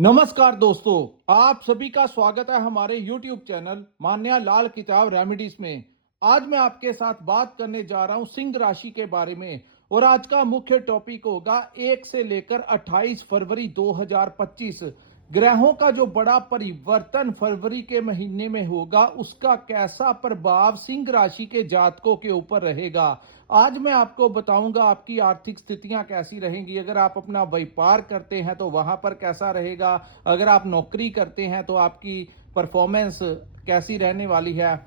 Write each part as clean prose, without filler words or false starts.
नमस्कार दोस्तों, आप सभी का स्वागत है हमारे YouTube चैनल मान्या लाल किताब रेमेडीज में। आज मैं आपके साथ बात करने जा रहा हूं सिंह राशि के बारे में और आज का मुख्य टॉपिक होगा 1 से लेकर 28 फरवरी 2025 ग्रहों का जो बड़ा परिवर्तन फरवरी के महीने में होगा उसका कैसा प्रभाव सिंह राशि के जातकों के ऊपर रहेगा। आज मैं आपको बताऊंगा आपकी आर्थिक स्थितियां कैसी रहेंगी। अगर आप अपना व्यापार करते हैं तो वहां पर कैसा रहेगा, अगर आप नौकरी करते हैं तो आपकी परफॉर्मेंस कैसी रहने वाली है,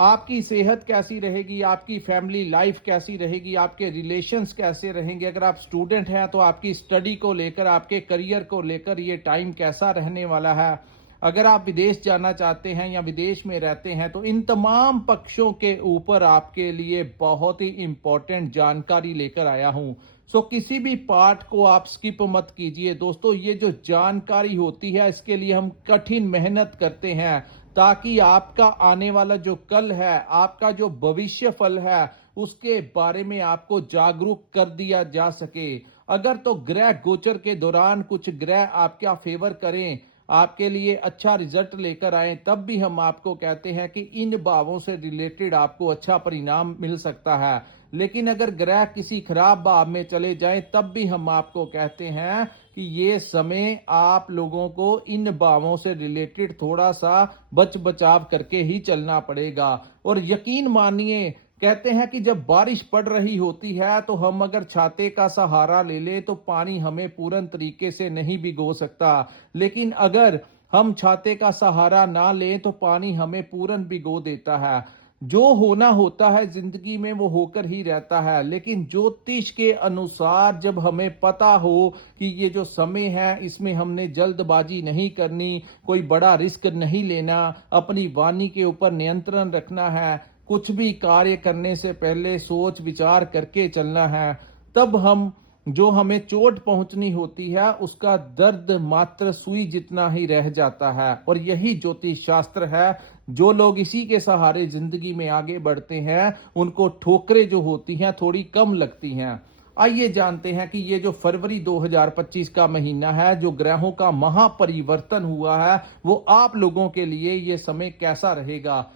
आपकी सेहत कैसी रहेगी, आपकी फैमिली लाइफ कैसी रहेगी, आपके रिलेशंस कैसे रहेंगे। अगर आप स्टूडेंट हैं तो आपकी स्टडी को लेकर, आपके करियर को लेकर ये टाइम कैसा रहने वाला है। अगर आप विदेश जाना चाहते हैं या विदेश में रहते हैं तो इन तमाम पक्षों के ऊपर आपके लिए बहुत ही इंपॉर्टेंट जानकारी लेकर आया हूं। सो किसी भी पार्ट को आप स्किप मत कीजिए दोस्तों। ये जो जानकारी होती है इसके लिए हम कठिन मेहनत करते हैं ताकि आपका आने वाला जो कल है, आपका जो भविष्य फल है, उसके बारे में आपको जागरूक कर दिया जा सके। अगर तो ग्रह गोचर के दौरान कुछ ग्रह आपका फेवर करें, आपके लिए अच्छा रिजल्ट लेकर आए, तब भी हम आपको कहते हैं कि इन भावों से रिलेटेड आपको अच्छा परिणाम मिल सकता है। लेकिन अगर ग्रह किसी खराब भाव में चले जाएं तब भी हम आपको कहते हैं कि ये समय आप लोगों को इन भावों से रिलेटेड थोड़ा सा बच बचाव करके ही चलना पड़ेगा। और यकीन मानिए, कहते हैं कि जब बारिश पड़ रही होती है तो हम अगर छाते का सहारा ले ले तो पानी हमें पूर्ण तरीके से नहीं भिगो सकता, लेकिन अगर हम छाते का सहारा ना लें तो पानी हमें पूर्ण भिगो देता है। जो होना होता है जिंदगी में वो होकर ही रहता है। लेकिन ज्योतिष के अनुसार जब हमें पता हो कि ये जो समय है इसमें हमने जल्दबाजी नहीं करनी, कोई बड़ा रिस्क नहीं लेना, अपनी वाणी के ऊपर नियंत्रण रखना है, कुछ भी कार्य करने से पहले सोच विचार करके चलना है, तब हम जो हमें चोट पहुंचनी होती है उसका दर्द मात्र सुई जितना ही रह जाता है। और यही ज्योतिष शास्त्र है। जो लोग इसी के सहारे जिंदगी में आगे बढ़ते हैं उनको ठोकरें जो होती हैं थोड़ी कम लगती हैं। आइए जानते हैं कि ये जो फरवरी 2025 का महीना है, जो ग्रहों का महापरिवर्तन हुआ है, वो आप लोगों के लिए ये समय कैसा रहेगा।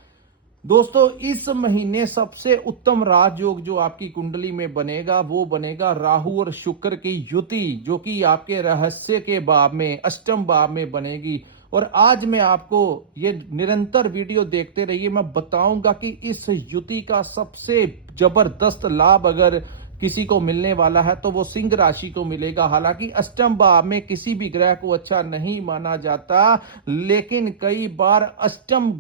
दोस्तों, इस महीने सबसे उत्तम राजयोग जो आपकी कुंडली में बनेगा वो बनेगा राहु और शुक्र की युति, जो कि आपके रहस्य के भाव में, अष्टम भाव में बनेगी। और आज मैं आपको, ये निरंतर वीडियो देखते रहिए, मैं बताऊंगा कि इस युति का सबसे जबरदस्त लाभ अगर किसी को मिलने वाला है तो वो सिंह राशि को मिलेगा। हालांकि अष्टम भाव में किसी भी ग्रह को अच्छा नहीं माना जाता, लेकिन कई बार अष्टम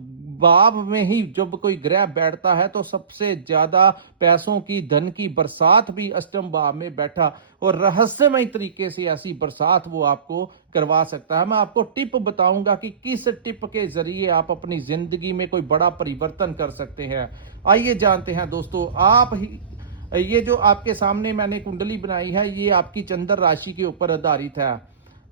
भाव में ही जब कोई ग्रह बैठता है तो सबसे ज्यादा पैसों की, धन की बरसात भी अष्टम भाव में बैठा और रहस्यमय तरीके से ऐसी बरसात वो आपको करवा सकता है। मैं आपको टिप बताऊंगा कि किस टिप के जरिए आप अपनी जिंदगी में कोई बड़ा परिवर्तन कर सकते हैं। आइए जानते हैं दोस्तों। ये जो आपके सामने मैंने कुंडली बनाई है ये आपकी चंद्र राशि के ऊपर आधारित है।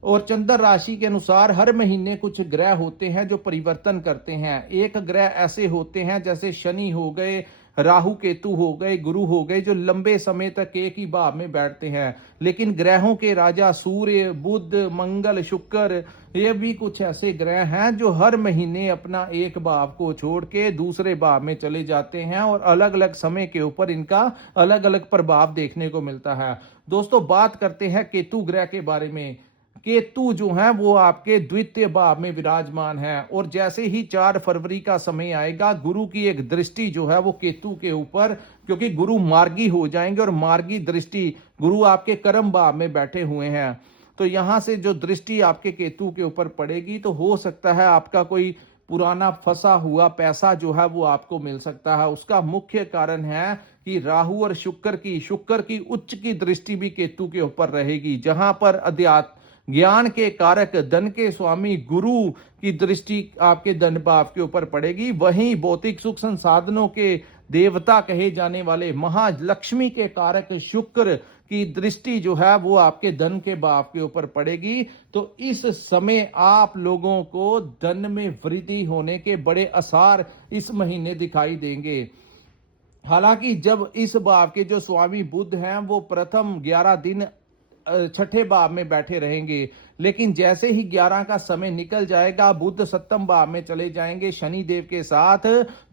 और चंद्र राशि के अनुसार हर महीने कुछ ग्रह होते हैं जो परिवर्तन करते हैं। एक ग्रह ऐसे होते हैं जैसे शनि हो गए, राहु केतु हो गए, गुरु हो गए, जो लंबे समय तक एक ही भाव में बैठते हैं। लेकिन ग्रहों के राजा सूर्य, बुध, मंगल, शुक्र, ये भी कुछ ऐसे ग्रह हैं जो हर महीने अपना एक भाव को छोड़ के दूसरे भाव में चले जाते हैं और अलग अलग समय के ऊपर इनका अलग अलग प्रभाव देखने को मिलता है। दोस्तों, बात करते हैं केतु ग्रह के बारे में। केतु जो है वो आपके द्वितीय भाव में विराजमान है और जैसे ही 4 फरवरी का समय आएगा, गुरु की एक दृष्टि जो है वो केतु के ऊपर, क्योंकि गुरु मार्गी हो जाएंगे और मार्गी दृष्टि, गुरु आपके कर्म भाव में बैठे हुए हैं, तो यहां से जो दृष्टि आपके केतु के ऊपर पड़ेगी तो हो सकता है आपका कोई पुराना फंसा हुआ पैसा जो है वो आपको मिल सकता है। उसका मुख्य कारण है कि राहु और शुक्र की उच्च की दृष्टि भी केतु के ऊपर रहेगी। जहां पर अध्यात्म ज्ञान के कारक, धन के स्वामी गुरु की दृष्टि आपके धन भाव के ऊपर पड़ेगी, वहीं भौतिक सुख संसाधनों के देवता कहे जाने वाले महालक्ष्मी के कारक शुक्र की दृष्टि जो है वो आपके धन के भाव के ऊपर पड़ेगी। तो इस समय आप लोगों को धन में वृद्धि होने के बड़े आसार इस महीने दिखाई देंगे। हालांकि जब इस भाव के जो स्वामी बुध हैं वो प्रथम 11 दिन छठे भाव में बैठे रहेंगे। लेकिन जैसे ही 11 का समय निकल जाएगा, बुध सप्तम भाव में चले जाएंगे शनि देव के साथ,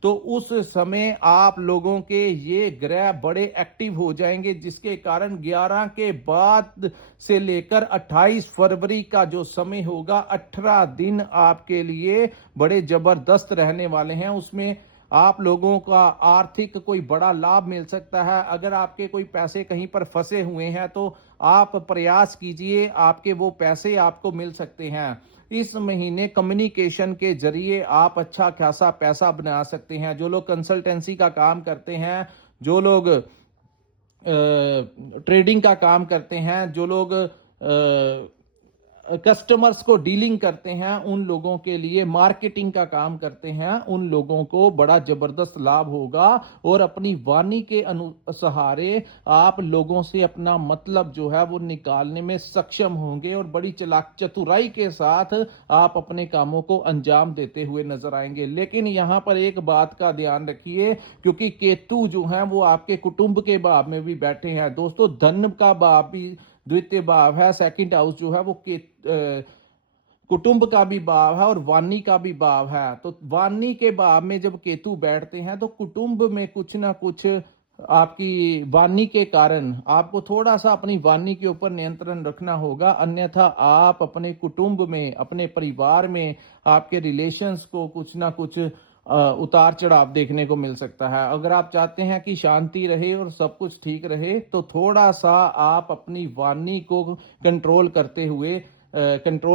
तो उस समय आप लोगों के ये ग्रह बड़े एक्टिव हो जाएंगे, जिसके कारण 11 के बाद से लेकर 28 फरवरी का जो समय होगा, 18 दिन आपके लिए बड़े जबरदस्त रहने वाले हैं। उसमें आप लोगों का आर्थिक कोई बड़ा लाभ मिल सकता है। अगर आपके कोई पैसे कहीं पर फंसे हुए हैं तो आप प्रयास कीजिए, आपके वो पैसे आपको मिल सकते हैं। इस महीने कम्युनिकेशन के जरिए आप अच्छा खासा पैसा बना सकते हैं। जो लोग कंसल्टेंसी का काम करते हैं, जो लोग ट्रेडिंग का काम करते हैं, जो लोग कस्टमर्स को डीलिंग करते हैं, उन लोगों के लिए मार्केटिंग का काम करते हैं, उन लोगों को बड़ा जबरदस्त लाभ होगा। और अपनी वाणी के सहारे आप लोगों से अपना मतलब जो है वो निकालने में सक्षम होंगे और बड़ी चालाक चतुराई के साथ आप अपने कामों को अंजाम देते हुए नजर आएंगे। लेकिन यहां पर एक बात का ध्यान रखिए, क्योंकि केतु जो है वो आपके कुटुंब के भाव में भी बैठे हैं। दोस्तों, धन का भाव भी द्वितीय भाव है, सेकंड हाउस जो है वो कुटुंब का भी भाव है और वाणी का भी भाव है। तो वाणी के भाव में जब केतु बैठते हैं तो कुटुंब में कुछ ना कुछ आपकी वाणी के कारण आपको थोड़ा सा अपनी वाणी के ऊपर नियंत्रण रखना होगा, अन्यथा आप अपने कुटुंब में, अपने परिवार में, आपके रिलेशंस को कुछ ना कुछ उतार चढ़ाव देखने को मिल सकता है। अगर आप चाहते हैं कि शांति रहे और सब कुछ ठीक रहे, तो थोड़ा सा आप अपनी वाणी को कंट्रोल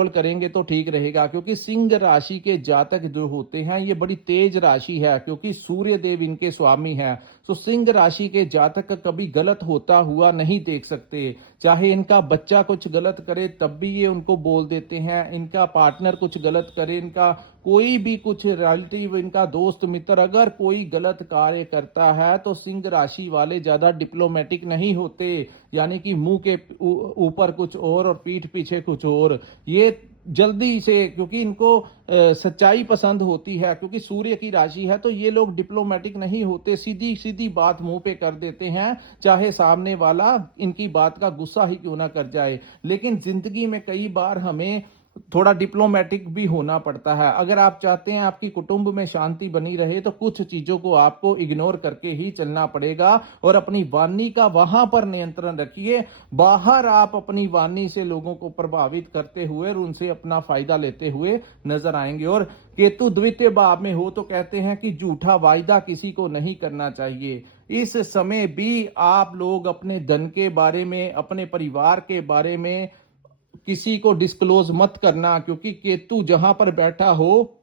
करेंगे तो ठीक रहेगा। क्योंकि सिंह राशि के जातक जो होते हैं ये बड़ी तेज राशि है, क्योंकि सूर्य देव इनके स्वामी हैं। तो सिंह राशि के जातक कभी गलत होता हुआ नहीं देख सकते। चाहे इनका बच्चा कुछ गलत करे तब भी ये उनको बोल देते हैं, इनका पार्टनर कुछ गलत करे, इनका कोई भी कुछ रिलेटिव, इनका दोस्त मित्र अगर कोई गलत कार्य करता है तो सिंह राशि वाले ज्यादा डिप्लोमेटिक नहीं होते। यानी कि मुंह के ऊपर कुछ और पीठ पीछे कुछ और। ये जल्दी से, क्योंकि इनको सच्चाई पसंद होती है, क्योंकि सूर्य की राशि है, तो ये लोग डिप्लोमेटिक नहीं होते, सीधी सीधी बात मुंह पे कर देते हैं, चाहे सामने वाला इनकी बात का गुस्सा ही क्यों ना कर जाए। लेकिन जिंदगी में कई बार हमें थोड़ा डिप्लोमेटिक भी होना पड़ता है। अगर आप चाहते हैं आपकी कुटुंब में शांति बनी रहे तो कुछ चीजों को आपको इग्नोर करके ही चलना पड़ेगा और अपनी वाणी का वहां पर नियंत्रण रखिए। बाहर आप अपनी वाणी से लोगों को प्रभावित करते हुए और उनसे अपना फायदा लेते हुए नजर आएंगे। और केतु द्वितीय भाव में हो तो कहते हैं कि झूठा वायदा किसी को नहीं करना चाहिए। इस समय भी आप लोग अपने धन के बारे में, अपने परिवार के बारे में किसी को डिस्क्लोज मत करना, क्योंकि केतु जहां पर बैठा हो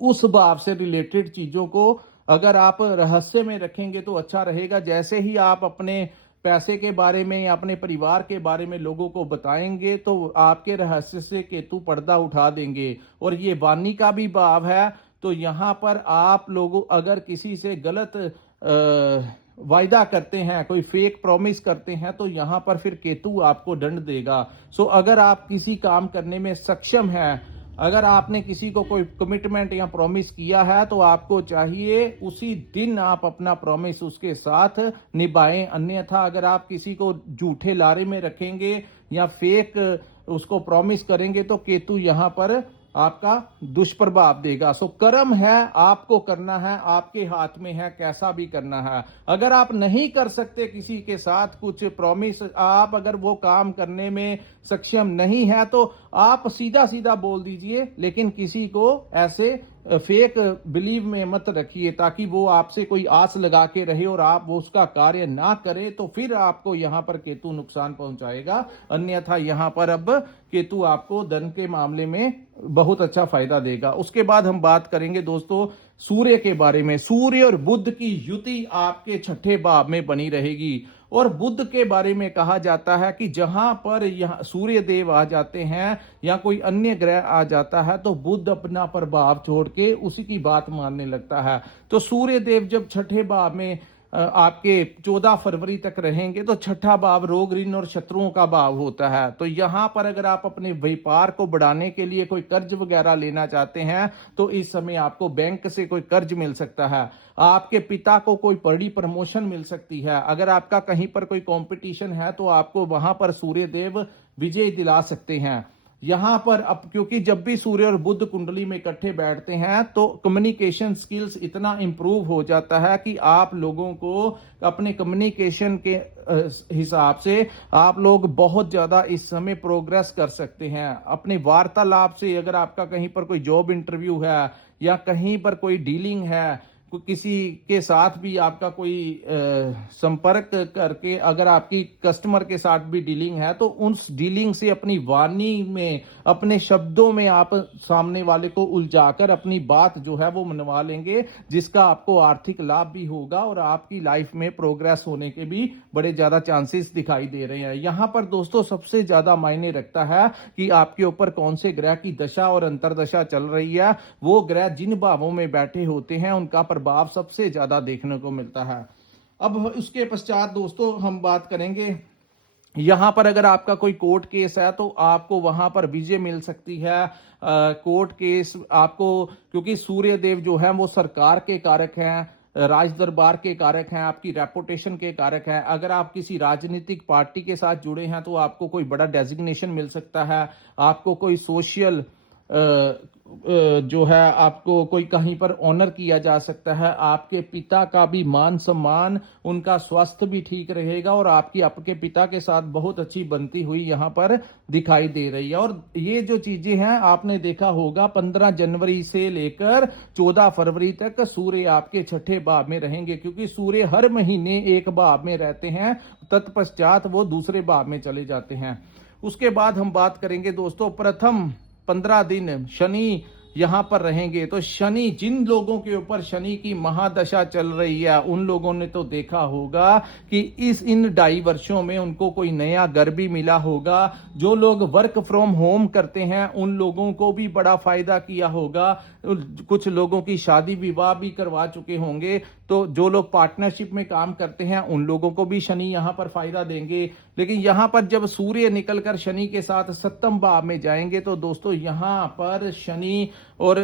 उस भाव से रिलेटेड चीजों को अगर आप रहस्य में रखेंगे तो अच्छा रहेगा। जैसे ही आप अपने पैसे के बारे में या अपने परिवार के बारे में लोगों को बताएंगे तो आपके रहस्य से केतु पर्दा उठा देंगे। और ये वाणी का भी भाव है, तो यहां पर आप लोगों अगर किसी से गलत वायदा करते हैं, कोई फेक प्रॉमिस करते हैं, तो यहां पर फिर केतु आपको दंड देगा। सो अगर आप किसी काम करने में सक्षम हैं, अगर आपने किसी को कोई कमिटमेंट या प्रॉमिस किया है, तो आपको चाहिए उसी दिन आप अपना प्रॉमिस उसके साथ निभाएं। अन्यथा अगर आप किसी को झूठे लारे में रखेंगे या फेक उसको प्रॉमिस करेंगे तो केतु यहां पर आपका दुष्प्रभाव देगा। सो कर्म है, आपको करना है, आपके हाथ में है, कैसा भी करना है। अगर आप नहीं कर सकते किसी के साथ कुछ प्रॉमिस, आप अगर वो काम करने में सक्षम नहीं है तो आप सीधा सीधा बोल दीजिए, लेकिन किसी को ऐसे फेक बिलीव में मत रखिए, ताकि वो आपसे कोई आस लगा के रहे और आप वो उसका कार्य ना करे, तो फिर आपको यहां पर केतु नुकसान पहुंचाएगा। अन्यथा यहां पर अब केतु आपको धन के मामले में बहुत अच्छा फायदा देगा। उसके बाद हम बात करेंगे दोस्तों सूर्य के बारे में। सूर्य और बुध की युति आपके छठे भाव में बनी रहेगी। और बुध के बारे में कहा जाता है कि जहां पर यहां सूर्य देव आ जाते हैं या कोई अन्य ग्रह आ जाता है तो बुध अपना प्रभाव छोड़ के उसी की बात मानने लगता है। तो सूर्य देव जब छठे भाव में आपके 14 फरवरी तक रहेंगे। तो छठा भाव रोग ऋण और शत्रुओं का भाव होता है। तो यहाँ पर अगर आप अपने व्यापार को बढ़ाने के लिए कोई कर्ज वगैरह लेना चाहते हैं तो इस समय आपको बैंक से कोई कर्ज मिल सकता है। आपके पिता को कोई बड़ी प्रमोशन मिल सकती है। अगर आपका कहीं पर कोई कंपटीशन है तो आपको वहां पर सूर्य देव विजय दिला सकते हैं। यहां पर अब क्योंकि जब भी सूर्य और बुध कुंडली में इकट्ठे बैठते हैं तो कम्युनिकेशन स्किल्स इतना इंप्रूव हो जाता है कि आप लोगों को अपने कम्युनिकेशन के हिसाब से आप लोग बहुत ज्यादा इस समय प्रोग्रेस कर सकते हैं। अपने वार्तालाप से अगर आपका कहीं पर कोई जॉब इंटरव्यू है या कहीं पर कोई डीलिंग है, किसी के साथ भी आपका कोई संपर्क करके अगर आपकी कस्टमर के साथ भी डीलिंग है तो उस डीलिंग से अपनी वाणी में, अपने शब्दों में आप सामने वाले को उलझाकर अपनी बात जो है वो मनवा लेंगे, जिसका आपको आर्थिक लाभ भी होगा और आपकी लाइफ में प्रोग्रेस होने के भी बड़े ज्यादा चांसेस दिखाई दे रहे हैं। यहां पर दोस्तों सबसे ज्यादा मायने रखता है कि आपके ऊपर कौन से ग्रह की दशा और अंतरदशा चल रही है। वो ग्रह जिन भावों में बैठे होते हैं उनका प्रभाव सबसे ज्यादा देखने को मिलता है। अब उसके पश्चात दोस्तों हम बात करेंगे, यहां पर अगर आपका कोई कोर्ट केस है तो आपको वहां पर विजय मिल सकती है। कोर्ट केस आपको, क्योंकि सूर्य देव जो है वो सरकार के कारक हैं, राज दरबार के कारक हैं, आपकी रेपुटेशन के कारक हैं। अगर आप किसी राजनीतिक पार्टी के साथ जुड़े हैं तो आपको कोई बड़ा डेजिग्नेशन मिल सकता है। आपको कोई सोशल जो है आपको कोई कहीं पर ऑनर किया जा सकता है। आपके पिता का भी मान सम्मान, उनका स्वास्थ्य भी ठीक रहेगा और आपके पिता के साथ बहुत अच्छी बनती हुई यहां पर दिखाई दे रही है। और ये जो चीजें हैं आपने देखा होगा 15 जनवरी से लेकर 14 फरवरी तक सूर्य आपके छठे भाव में रहेंगे, क्योंकि सूर्य हर महीने एक भाव में रहते हैं, तत्पश्चात वो दूसरे भाव में चले जाते हैं। उसके बाद हम बात करेंगे दोस्तों, प्रथम 15 दिन शनि यहां पर रहेंगे। तो शनि, जिन लोगों के ऊपर शनि की महादशा चल रही है उन लोगों ने तो देखा होगा कि इन 2.5 वर्षों में उनको कोई नया घर भी मिला होगा। जो लोग वर्क फ्रॉम होम करते हैं उन लोगों को भी बड़ा फायदा किया होगा। कुछ लोगों की शादी विवाह भी करवा चुके होंगे। तो जो लोग पार्टनरशिप में काम करते हैं उन लोगों को भी शनि यहां पर फायदा देंगे। लेकिन यहां पर जब सूर्य निकलकर शनि के साथ सप्तम भाव में जाएंगे तो दोस्तों यहां पर शनि और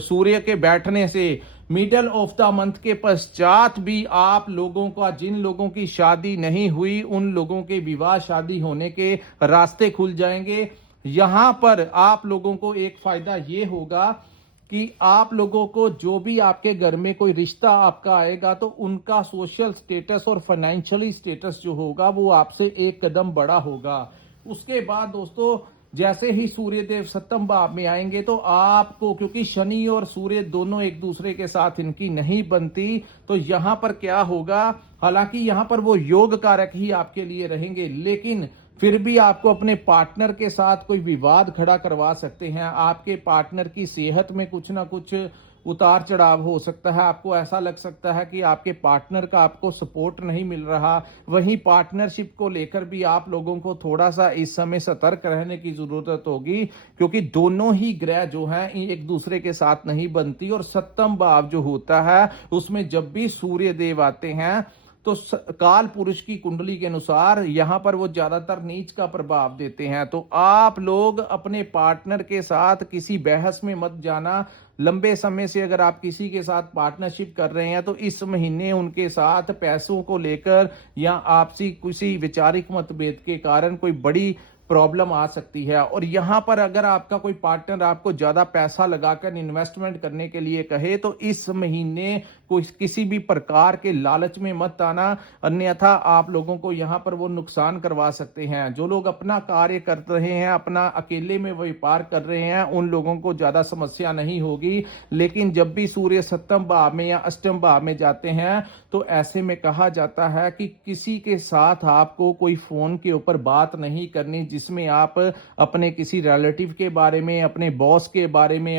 सूर्य के बैठने से मिडल ऑफ द मंथ के पश्चात भी आप लोगों का, जिन लोगों की शादी नहीं हुई उन लोगों के विवाह शादी होने के रास्ते खुल जाएंगे। यहां पर आप लोगों को एक फायदा ये होगा कि आप लोगों को जो भी आपके घर में कोई रिश्ता आपका आएगा तो उनका सोशल स्टेटस और फाइनेंशियली स्टेटस जो होगा वो आपसे एक कदम बड़ा होगा। उसके बाद दोस्तों जैसे ही सूर्य देव सप्तम भाव में आएंगे तो आपको, क्योंकि शनि और सूर्य दोनों एक दूसरे के साथ इनकी नहीं बनती, तो यहां पर क्या होगा, हालांकि यहां पर वो योग कारक ही आपके लिए रहेंगे, लेकिन फिर भी आपको अपने पार्टनर के साथ कोई विवाद खड़ा करवा सकते हैं। आपके पार्टनर की सेहत में कुछ ना कुछ उतार चढ़ाव हो सकता है। आपको ऐसा लग सकता है कि आपके पार्टनर का आपको सपोर्ट नहीं मिल रहा। वहीं पार्टनरशिप को लेकर भी आप लोगों को थोड़ा सा इस समय सतर्क रहने की जरूरत होगी, क्योंकि दोनों ही ग्रह जो हैं एक दूसरे के साथ नहीं बनती। और सप्तम भाव जो होता है उसमें जब भी सूर्य देव आते हैं तो काल पुरुष की कुंडली के अनुसार यहां पर वो ज्यादातर नीच का प्रभाव देते हैं। तो आप लोग अपने पार्टनर के साथ किसी बहस में मत जाना। लंबे समय से अगर आप किसी के साथ पार्टनरशिप कर रहे हैं तो इस महीने उनके साथ पैसों को लेकर या आपसी किसी वैचारिक मतभेद के कारण कोई बड़ी प्रॉब्लम आ सकती है। और यहां पर अगर आपका कोई पार्टनर आपको ज्यादा पैसा लगाकर इन्वेस्टमेंट करने के लिए कहे तो इस महीने कोई किसी भी प्रकार के लालच में मत आना, अन्यथा आप लोगों को यहां पर वो नुकसान करवा सकते हैं। जो लोग अपना कार्य कर रहे हैं, अपना अकेले में व्यापार कर रहे हैं, उन लोगों को ज्यादा समस्या नहीं होगी। लेकिन जब भी सूर्य सप्तम भाव में या अष्टम भाव में जाते हैं तो ऐसे में कहा जाता है कि किसी के साथ आपको कोई फोन के ऊपर बात नहीं करनी जिसमें आप अपने किसी रिलेटिव के बारे में, अपने बॉस के बारे में,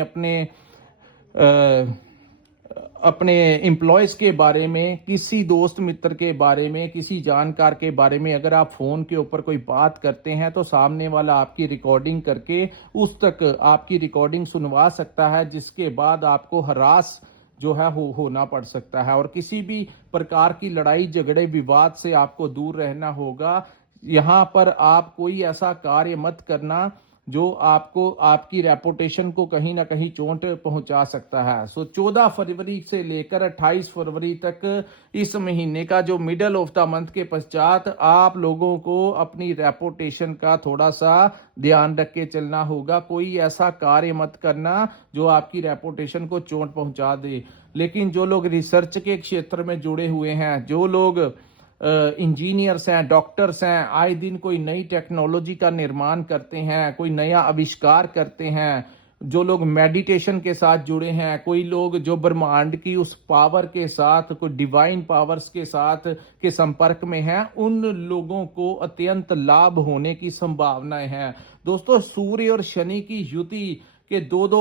अपने एम्प्लॉयज के बारे में, किसी दोस्त मित्र के बारे में, किसी जानकार के बारे में अगर आप फोन के ऊपर कोई बात करते हैं तो सामने वाला आपकी रिकॉर्डिंग करके उस तक आपकी रिकॉर्डिंग सुनवा सकता है, जिसके बाद आपको हरास जो है होना पड़ सकता है। और किसी भी प्रकार की लड़ाई झगड़े विवाद से आपको दूर रहना होगा। यहाँ पर आप कोई ऐसा कार्य मत करना जो आपको आपकी रेपुटेशन को कहीं ना कहीं चोट पहुंचा सकता है। सो 14 फरवरी से लेकर 28 फरवरी तक इस महीने का जो मिडल ऑफ द मंथ के पश्चात आप लोगों को अपनी रेपुटेशन का थोड़ा सा ध्यान रख के चलना होगा। कोई ऐसा कार्य मत करना जो आपकी रेपुटेशन को चोट पहुंचा दे। लेकिन जो लोग रिसर्च के क्षेत्र में जुड़े हुए हैं, जो लोग इंजीनियर्स हैं, डॉक्टर्स हैं, आए दिन कोई नई टेक्नोलॉजी का निर्माण करते हैं, कोई नया आविष्कार करते हैं, जो लोग मेडिटेशन के साथ जुड़े हैं, कोई लोग जो ब्रह्मांड की उस पावर के साथ, कोई डिवाइन पावर्स के साथ के संपर्क में हैं, उन लोगों को अत्यंत लाभ होने की संभावनाएं हैं। दोस्तों, सूर्य और शनि की युति के दो दो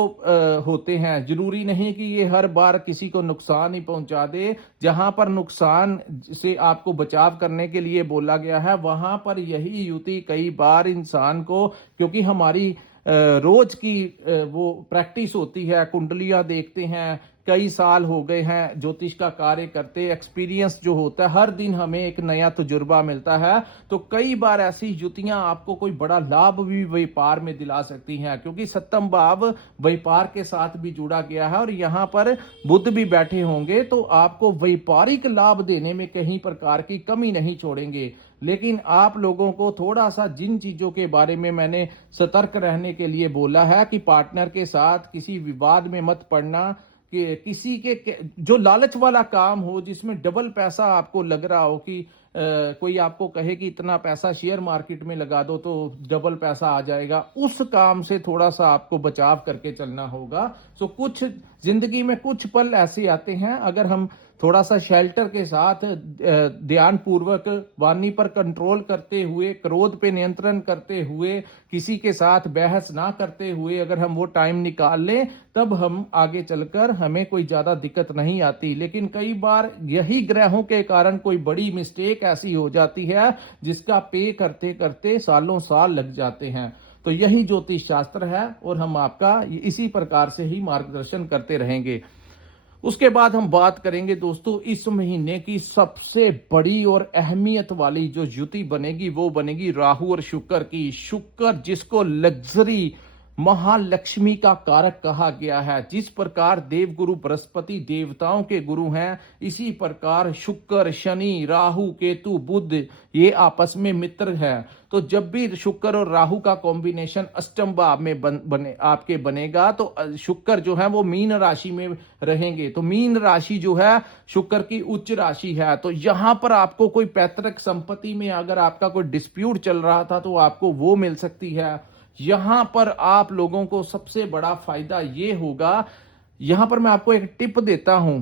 होते हैं। जरूरी नहीं कि ये हर बार किसी को नुकसान ही पहुंचा दे। जहां पर नुकसान से आपको बचाव करने के लिए बोला गया है, वहां पर यही युति कई बार इंसान को, क्योंकि हमारी रोज की वो प्रैक्टिस होती है, कुंडलियां देखते हैं, कई साल हो गए हैं ज्योतिष का कार्य करते, एक्सपीरियंस जो होता है, हर दिन हमें एक नया तजुर्बा मिलता है। तो कई बार ऐसी युतियां आपको कोई बड़ा लाभ भी व्यापार में दिला सकती हैं, क्योंकि सप्तम भाव व्यापार के साथ भी जुड़ा गया है और यहाँ पर बुध भी बैठे होंगे, तो आपको व्यापारिक लाभ देने में कहीं प्रकार की कमी नहीं छोड़ेंगे। लेकिन आप लोगों को थोड़ा सा जिन चीजों के बारे में मैंने सतर्क रहने के लिए बोला है कि पार्टनर के साथ किसी विवाद में मत पड़ना, कि किसी के जो लालच वाला काम हो, जिसमें डबल पैसा आपको लग रहा हो, कि कोई आपको कहे कि इतना पैसा शेयर मार्केट में लगा दो तो डबल पैसा आ जाएगा, उस काम से थोड़ा सा आपको बचाव करके चलना होगा। सो कुछ जिंदगी में कुछ पल ऐसे आते हैं, अगर हम थोड़ा सा शेल्टर के साथ ध्यान पूर्वक वाणी पर कंट्रोल करते हुए, क्रोध पे नियंत्रण करते हुए, किसी के साथ बहस ना करते हुए अगर हम वो टाइम निकाल लें, तब हम आगे चलकर हमें कोई ज्यादा दिक्कत नहीं आती। लेकिन कई बार यही ग्रहों के कारण कोई बड़ी मिस्टेक ऐसी हो जाती है जिसका पे करते करते सालों साल लग जाते हैं। तो यही ज्योतिष शास्त्र है और हम आपका इसी प्रकार से ही मार्गदर्शन करते रहेंगे। उसके बाद हम बात करेंगे दोस्तों, इस महीने की सबसे बड़ी और अहमियत वाली जो युति बनेगी, वो बनेगी राहु और शुक्र की। शुक्र जिसको लग्जरी, महालक्ष्मी का कारक कहा गया है। जिस प्रकार देवगुरु बृहस्पति देवताओं के गुरु हैं, इसी प्रकार शुक्र, शनि, राहु, केतु, बुध ये आपस में मित्र हैं। तो जब भी शुक्र और राहु का कॉम्बिनेशन अष्टम भाव में आपके बनेगा, तो शुक्र जो है वो मीन राशि में रहेंगे। तो मीन राशि जो है शुक्र की उच्च राशि है। तो यहां पर आपको कोई पैतृक संपत्ति में अगर आपका कोई डिस्प्यूट चल रहा था तो आपको वो मिल सकती है। यहां पर आप लोगों को सबसे बड़ा फायदा ये होगा, यहां पर मैं आपको एक टिप देता हूं।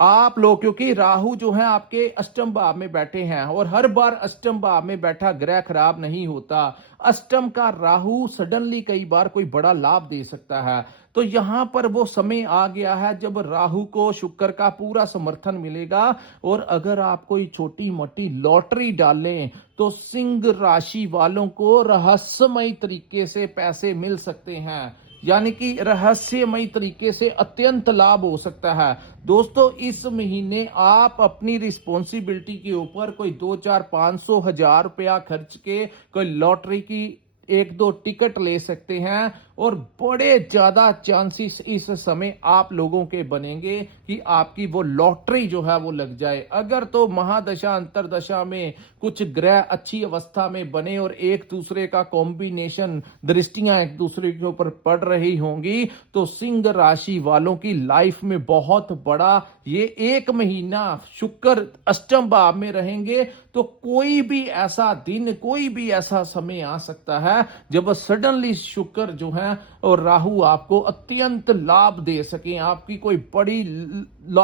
आप लोग, क्योंकि राहु जो है आपके अष्टम भाव में बैठे हैं और हर बार अष्टम भाव में बैठा ग्रह खराब नहीं होता। अष्टम का राहु सडनली कई बार कोई बड़ा लाभ दे सकता है। तो यहां पर वो समय आ गया है जब राहु को शुक्र का पूरा समर्थन मिलेगा। और अगर आप कोई छोटी मोटी लॉटरी डालें तो सिंह राशि वालों को रहस्यमय तरीके से पैसे मिल सकते हैं, यानी कि रहस्यमय तरीके से अत्यंत लाभ हो सकता है। दोस्तों, इस महीने आप अपनी रिस्पॉन्सिबिलिटी के ऊपर कोई 2-4-500-1000 रुपया खर्च के कोई लॉटरी की 1-2 टिकट ले सकते हैं और बड़े ज्यादा चांसेस इस समय आप लोगों के बनेंगे कि आपकी वो लॉटरी जो है वो लग जाए। अगर तो महादशा अंतरदशा में कुछ ग्रह अच्छी अवस्था में बने और एक दूसरे का कॉम्बिनेशन, दृष्टियां एक दूसरे के ऊपर पड़ रही होंगी, तो सिंह राशि वालों की लाइफ में बहुत बड़ा ये एक महीना शुक्र अष्टम भाव में रहेंगे। तो कोई भी ऐसा दिन, कोई भी ऐसा समय आ सकता है जब सडनली शुक्र जो है और राहु आपको अत्यंत लाभ दे सके। आपकी कोई बड़ी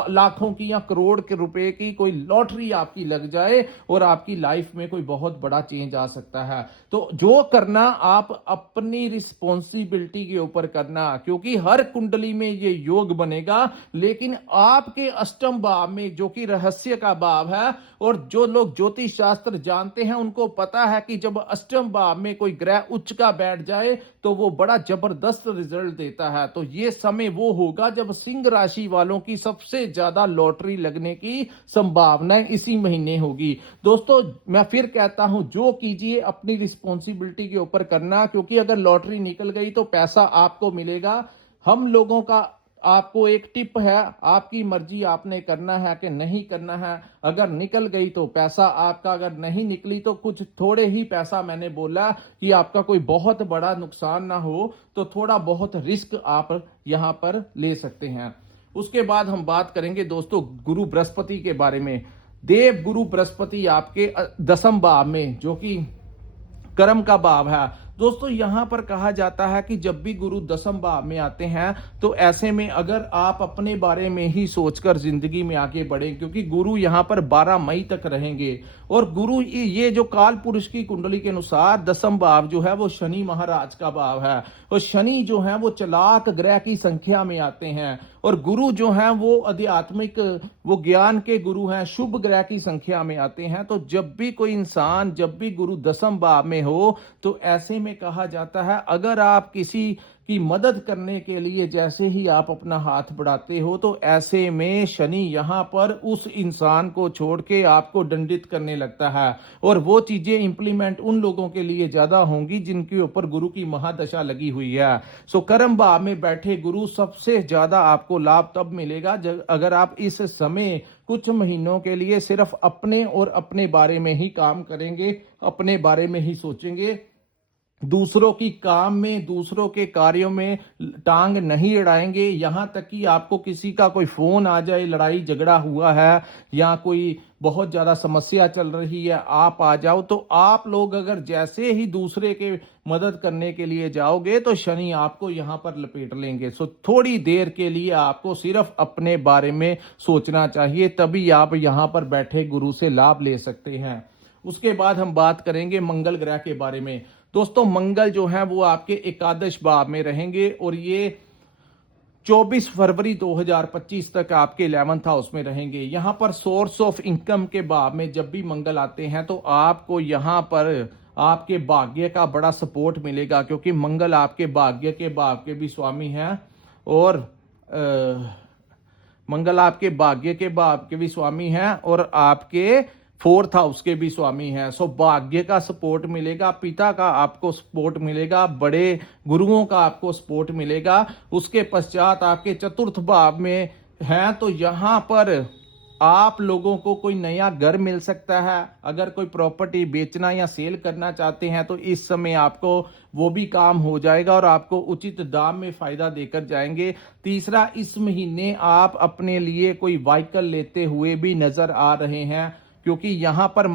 लाखों की या करोड़ के रुपए की कोई लॉटरी आपकी लग जाए और आपकी लाइफ में कोई बहुत बड़ा चेंज आ सकता है। तो जो करना आप अपनी रिस्पॉन्सिबिलिटी के ऊपर करना, क्योंकि हर कुंडली में ये योग बनेगा, लेकिन आपके अष्टम भाव में जो कि रहस्य का भाव है, और जो लोग ज्योतिष शास्त्र जानते हैं उनको पता है कि जब अष्टम भाव में कोई ग्रह उच्च का बैठ जाए तो वो बड़ा जबरदस्त रिजल्ट देता है। तो ये समय वो होगा जब सिंह राशि वालों की सबसे सबसे ज्यादा लॉटरी लगने की संभावनाएं इसी महीने होगी। दोस्तों मैं फिर कहता हूं, जो कीजिए अपनी रिस्पॉन्सिबिलिटी के ऊपर करना, क्योंकि अगर लॉटरी निकल गई तो पैसा आपको मिलेगा। हम लोगों का आपको एक टिप है, आपकी मर्जी आपने करना है कि नहीं करना है। अगर निकल गई तो पैसा आपका, अगर नहीं निकली तो कुछ थोड़े ही पैसा, मैंने बोला कि आपका कोई बहुत बड़ा नुकसान ना हो, तो थोड़ा बहुत रिस्क आप यहां पर ले सकते हैं। उसके बाद हम बात करेंगे दोस्तों गुरु बृहस्पति के बारे में। देव गुरु बृहस्पति आपके 10वें भाव में, जो कि कर्म का भाव है। दोस्तों यहां पर कहा जाता है कि जब भी गुरु 10वें भाव में आते हैं तो ऐसे में अगर आप अपने बारे में ही सोचकर जिंदगी में आगे बढ़ें, क्योंकि गुरु यहां पर 12 मई तक रहेंगे। और गुरु ये जो काल पुरुष की कुंडली के अनुसार 10वां भाव जो है वो शनि महाराज का भाव है, और शनि जो है वो चालाक ग्रह की संख्या में आते हैं, और गुरु जो है वो आध्यात्मिक, वो ज्ञान के गुरु हैं, शुभ ग्रह की संख्या में आते हैं। तो जब भी कोई इंसान, जब भी गुरु 10वें भाव में हो, तो ऐसे में कहा जाता है अगर आप किसी की मदद करने के लिए जैसे ही आप अपना हाथ बढ़ाते हो, तो ऐसे में शनि यहां पर उस इंसान को छोड़ के आपको दंडित करने लगता है, और वो चीजें इंप्लीमेंट उन लोगों के लिए ज्यादा होंगी जिनके ऊपर गुरु की महादशा लगी हुई है। सो कर्म भाव में बैठे गुरु सबसे ज्यादा आपको लाभ तब मिलेगा अगर आप इस समय कुछ महीनों के लिए सिर्फ अपने और अपने बारे में ही काम करेंगे, अपने बारे में ही सोचेंगे, दूसरों की काम में, दूसरों के कार्यों में टांग नहीं अड़ाएंगे। यहां तक कि आपको किसी का कोई फोन आ जाए, लड़ाई झगड़ा हुआ है या कोई बहुत ज्यादा समस्या चल रही है, आप आ जाओ, तो आप लोग अगर जैसे ही दूसरे के मदद करने के लिए जाओगे तो शनि आपको यहां पर लपेट लेंगे। सो थोड़ी देर के लिए आपको सिर्फ अपने बारे में सोचना चाहिए, तभी आप यहां पर बैठे गुरु से लाभ ले सकते हैं। उसके बाद हम बात करेंगे मंगल ग्रह के बारे में। दोस्तों मंगल जो है वो आपके एकादश भाव में रहेंगे, और ये 24 फरवरी 2025 तक आपके 11th हाउस में रहेंगे। यहां पर सोर्स ऑफ इनकम के भाव में जब भी मंगल आते हैं तो आपको यहां पर आपके भाग्य का बड़ा सपोर्ट मिलेगा, क्योंकि मंगल आपके भाग्य के भाव के भी स्वामी हैं, और मंगल आपके भाग्य के भाव के भी स्वामी हैं, और आपके 4th हाउस के भी स्वामी हैं। सो भाग्य का सपोर्ट मिलेगा, पिता का आपको सपोर्ट मिलेगा, बड़े गुरुओं का आपको सपोर्ट मिलेगा। उसके पश्चात आपके 4th भाव में हैं, तो यहां पर आप लोगों को कोई नया घर मिल सकता है। अगर कोई प्रॉपर्टी बेचना या सेल करना चाहते हैं तो इस समय आपको वो भी काम हो जाएगा, और आपको उचित दाम में फायदा देकर जाएंगे। तीसरा, इस महीने आप अपने लिए कोई व्हीकल लेते हुए भी नजर आ रहे हैं, क्योंकि यहां पर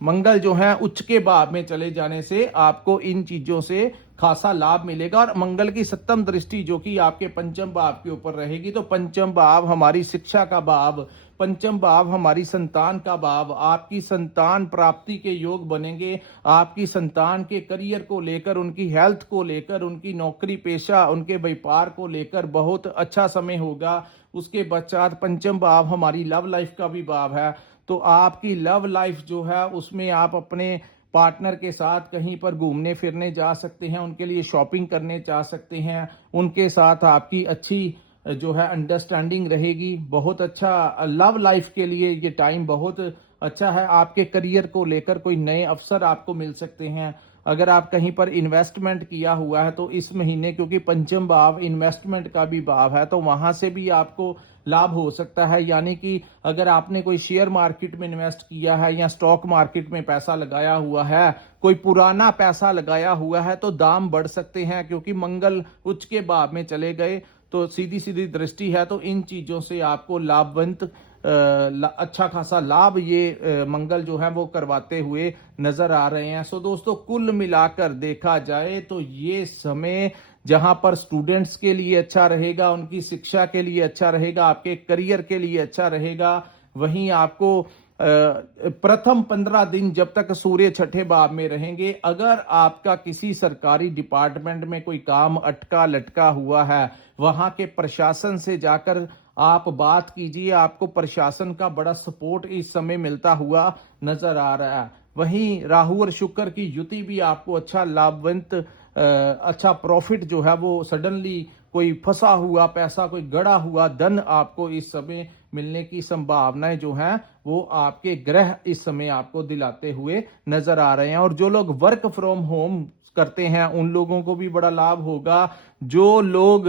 मंगल जो है उच्च के भाव में चले जाने से आपको इन चीजों से खासा लाभ मिलेगा। और मंगल की 7वीं दृष्टि जो कि आपके 5वें भाव के ऊपर रहेगी, तो 5वां भाव हमारी शिक्षा का भाव, 5वां भाव हमारी संतान का भाव, आपकी संतान प्राप्ति के योग बनेंगे। आपकी संतान के करियर को लेकर, उनकी हेल्थ को लेकर, उनकी नौकरी पेशा, उनके व्यापार को लेकर बहुत अच्छा समय होगा। उसके पश्चात 5वां भाव हमारी लव लाइफ का भी भाव है, तो आपकी लव लाइफ जो है उसमें आप अपने पार्टनर के साथ कहीं पर घूमने फिरने जा सकते हैं, उनके लिए शॉपिंग करने जा सकते हैं, उनके साथ आपकी अच्छी जो है अंडरस्टैंडिंग रहेगी। बहुत अच्छा लव लाइफ के लिए ये टाइम बहुत अच्छा है। आपके करियर को लेकर कोई नए अवसर आपको मिल सकते हैं। अगर आप कहीं पर इन्वेस्टमेंट किया हुआ है तो इस महीने, क्योंकि 5वां भाव इन्वेस्टमेंट का भी भाव है, तो वहां से भी आपको लाभ हो सकता है। यानी कि अगर आपने कोई शेयर मार्केट में इन्वेस्ट किया है या स्टॉक मार्केट में पैसा लगाया हुआ है, कोई पुराना पैसा लगाया हुआ है, तो दाम बढ़ सकते हैं, क्योंकि मंगल उच्च के भाव में चले गए, तो सीधी सीधी दृष्टि है, तो इन चीजों से आपको लाभवंत अच्छा खासा लाभ ये मंगल जो है वो करवाते हुए नजर आ रहे हैं। सो दोस्तों कुल मिलाकर देखा जाए तो ये समय जहां पर स्टूडेंट्स के लिए अच्छा रहेगा, उनकी शिक्षा के लिए अच्छा रहेगा, आपके करियर के लिए अच्छा रहेगा। वहीं आपको प्रथम 15 दिन जब तक सूर्य 6ठे भाव में रहेंगे, अगर आपका किसी सरकारी डिपार्टमेंट में कोई काम अटका लटका हुआ है, वहां के प्रशासन से जाकर आप बात कीजिए, आपको प्रशासन का बड़ा सपोर्ट इस समय मिलता हुआ नजर आ रहा है। वहीं राहु और शुक्र की युति भी आपको अच्छा लाभवंत अच्छा प्रॉफिट जो है वो सडनली कोई फंसा हुआ पैसा, कोई गड़ा हुआ धन आपको इस समय मिलने की संभावनाएं जो हैं वो आपके ग्रह इस समय आपको दिलाते हुए नजर आ रहे हैं। और जो लोग वर्क फ्रॉम होम करते हैं उन लोगों को भी बड़ा लाभ होगा। जो लोग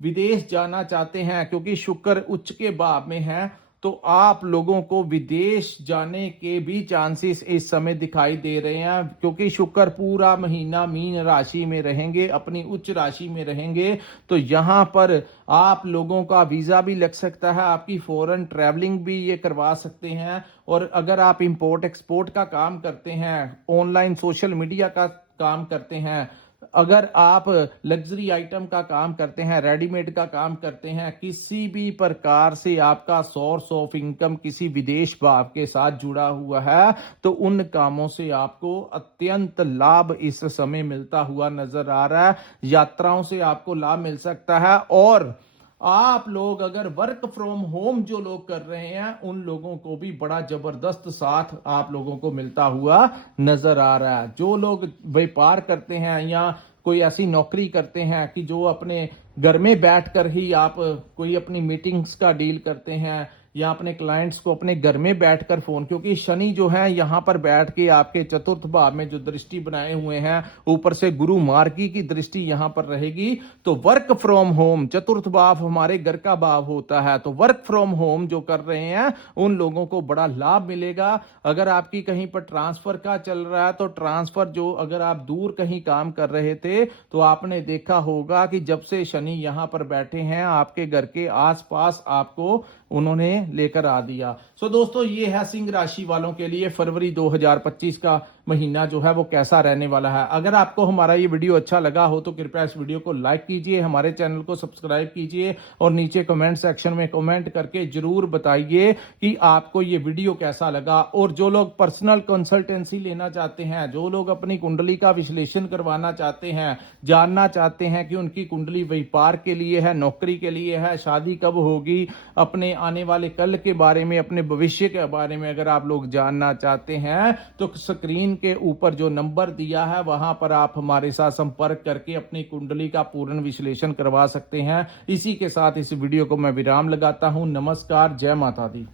विदेश जाना चाहते हैं, क्योंकि शुक्र उच्च के भाव में है, तो आप लोगों को विदेश जाने के भी चांसेस इस समय दिखाई दे रहे हैं, क्योंकि शुक्र पूरा महीना मीन राशि में रहेंगे, अपनी उच्च राशि में रहेंगे। तो यहां पर आप लोगों का वीजा भी लग सकता है, आपकी फॉरेन ट्रैवलिंग भी ये करवा सकते हैं। और अगर आप इंपोर्ट एक्सपोर्ट का काम करते हैं, ऑनलाइन सोशल मीडिया का काम करते हैं, अगर आप लग्जरी आइटम का काम करते हैं, रेडीमेड का काम करते हैं, किसी भी प्रकार से आपका सोर्स ऑफ इनकम किसी विदेश भाव के साथ जुड़ा हुआ है, तो उन कामों से आपको अत्यंत लाभ इस समय मिलता हुआ नजर आ रहा है। यात्राओं से आपको लाभ मिल सकता है। और आप लोग अगर वर्क फ्रॉम होम जो लोग कर रहे हैं उन लोगों को भी बड़ा जबरदस्त साथ आप लोगों को मिलता हुआ नजर आ रहा है। जो लोग व्यापार करते हैं या कोई ऐसी नौकरी करते हैं कि जो अपने घर में बैठकर ही आप कोई अपनी मीटिंग्स का डील करते हैं या अपने क्लाइंट्स को अपने घर में बैठकर फोन, क्योंकि शनि जो है यहां पर बैठ के आपके चतुर्थ भाव में जो दृष्टि बनाए हुए हैं, ऊपर से गुरु मार्गी की दृष्टि यहां पर रहेगी। तो वर्क फ्रॉम होम, चतुर्थ भाव हमारे घर का भाव होता है, तो वर्क फ्रॉम होम जो कर रहे हैं उन लोगों को बड़ा लाभ मिलेगा। अगर आपकी कहीं पर ट्रांसफर का चल रहा है, तो ट्रांसफर जो अगर आप दूर कहीं काम कर रहे थे तो आपने देखा होगा कि जब से शनि यहां पर बैठे हैं आपके घर के आसपास आपको उन्होंने लेकर आ दिया। सो दोस्तों, ये है सिंह राशि वालों के लिए फरवरी 2025 का महीना जो है वो कैसा रहने वाला है। अगर आपको हमारा ये वीडियो अच्छा लगा हो तो कृपया इस वीडियो को लाइक कीजिए, हमारे चैनल को सब्सक्राइब कीजिए और नीचे कमेंट सेक्शन में कमेंट करके जरूर बताइए कि आपको ये वीडियो कैसा लगा। और जो लोग पर्सनल कंसल्टेंसी लेना चाहते हैं, जो लोग अपनी कुंडली का विश्लेषण करवाना चाहते हैं, जानना चाहते हैं कि उनकी कुंडली व्यापार के लिए है, नौकरी के लिए है, शादी कब होगी, अपने आने वाले कल के बारे में, अपने भविष्य के बारे में अगर आप लोग जानना चाहते हैं तो स्क्रीन के ऊपर जो नंबर दिया है वहां पर आप हमारे साथ संपर्क करके अपनी कुंडली का पूर्ण विश्लेषण करवा सकते हैं। इसी के साथ इस वीडियो को मैं विराम लगाता हूं। नमस्कार, जय माता दी।